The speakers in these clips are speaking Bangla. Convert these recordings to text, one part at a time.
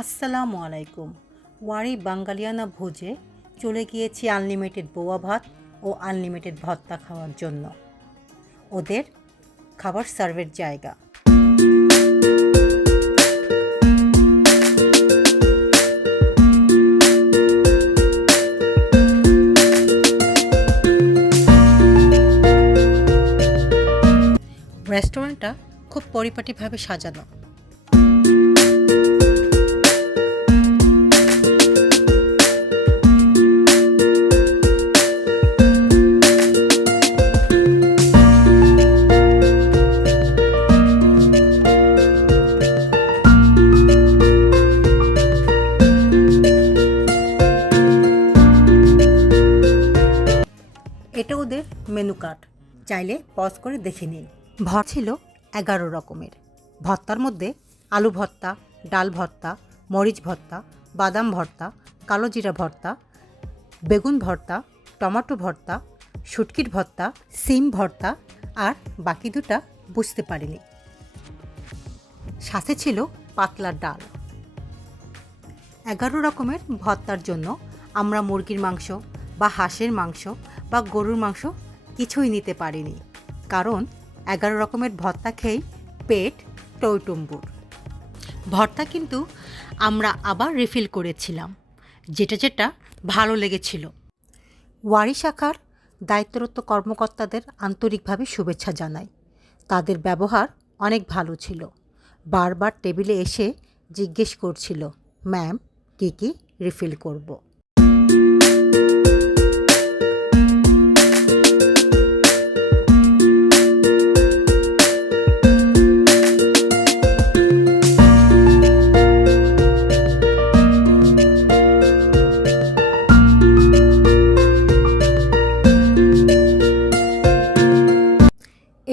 আসসালামু আলাইকুম। ওয়ারি বাঙালিয়ানা ভোজে চলে গিয়েছি আনলিমিটেড বোয়া ভাত ও আনলিমিটেড ভর্তা খাওয়ার জন্য। ওদের খাবার সার্ভের জায়গা। রেস্টুরেন্টটা খুব পরিপাটিভাবে সাজানো। এটা ওদের মেনু কার্ড, চাইলে পজ করে দেখে নিন। ভর্তা ছিল 11 রকমের। ভর্তার মধ্যে আলু ভর্তা, ডাল ভর্তা, মরিচ ভর্তা, বাদাম ভর্তা, কালো জিরা ভর্তা, বেগুন ভর্তা, টমেটো ভর্তা, শুটকির ভর্তা, সিম ভর্তা আর বাকি দুটা বুঝতে পারিনি। সাথে ছিল পাতলা ডাল। 11 রকমের ভর্তার জন্য আমরা মুরগির মাংস বা হাঁসের মাংস বা গরুর মাংস কিছুই নিতে পারিনি, কারণ 11 রকমের ভর্তা খেয়েই পেট টইটুম্বুর। ভর্তা কিন্তু আমরা আবার রিফিল করেছিলাম, যেটা ভালো লেগেছিল। ওয়ারি শাখার দায়িত্বরত কর্মকর্তাদের আন্তরিকভাবে শুভেচ্ছা জানাই। তাদের ব্যবহার অনেক ভালো ছিল। বারবার টেবিলে এসে জিজ্ঞেস করছিল, ম্যাম কী রিফিল করব।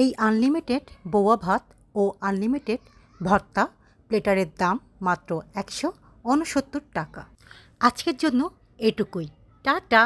এই আনলিমিটেড বোয়া ভাত ও আনলিমিটেড ভর্তা প্লেটারের দাম মাত্র 169 টাকা। আজকের জন্য এটুকুই। টাটা।